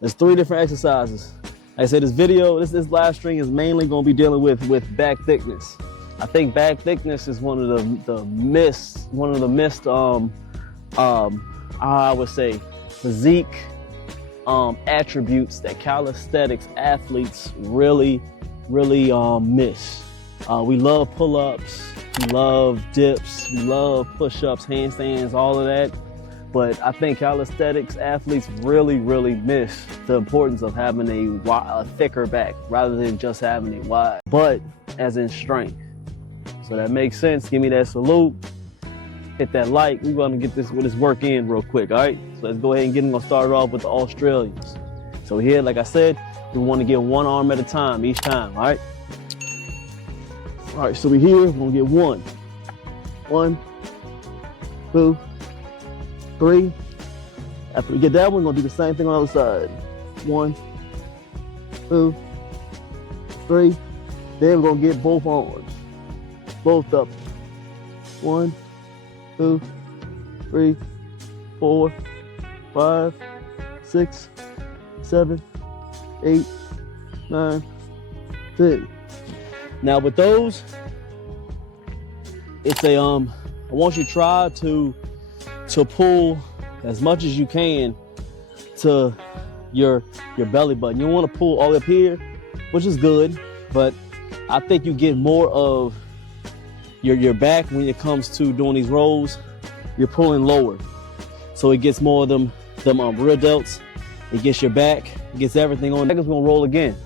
There's 3 different exercises. Like I said, this live stream is mainly going to be dealing with back thickness. I think back thickness is one of the missed, I would say, physique attributes that calisthenics athletes really miss. We love pull-ups, we love dips, we love push-ups, handstands, all of that. But I think calisthenics athletes really miss the importance of having a thicker back rather than just having it wide, but as in strength. So that makes sense. Give me that salute. Hit that like. We're going to get this work in real quick, all right? So let's go ahead and get it started off with the Australians. So here, like I said, we want to get 1 arm at a time each time, all right? All right, so we're here. We're going to get 1. 1, 2, 3. After we get that one, we're going to do the same thing on the other side. 1, 2, 3. Then we're going to get both arms. Both up. 1, 2, 3, 4, 5, 6, 7, 8, 9, 10. Now with those, it's I want you to try to pull as much as you can to your belly button. You don't want to pull all up here, which is good, but I think you get more of your back when it comes to doing these rolls. You're pulling lower, so it gets more of them rear delts. It gets your back, it gets everything on. We're gonna roll again.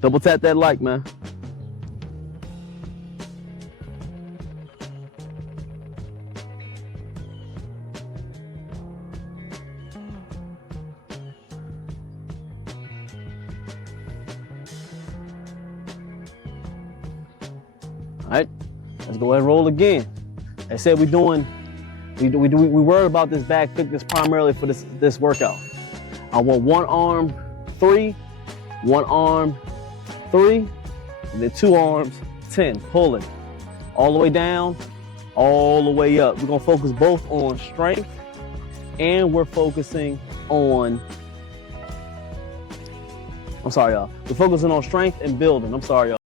Double tap that like, man. All right, let's go ahead and roll again. I said we worry about this back thickness primarily for this workout. I want 1 arm 3, 1 arm 3, and then 2 arms 10, pulling all the way down, all the way up. We're gonna focus both on strength, and we're focusing on, I'm sorry y'all, we're focusing on strength and building. I'm sorry y'all.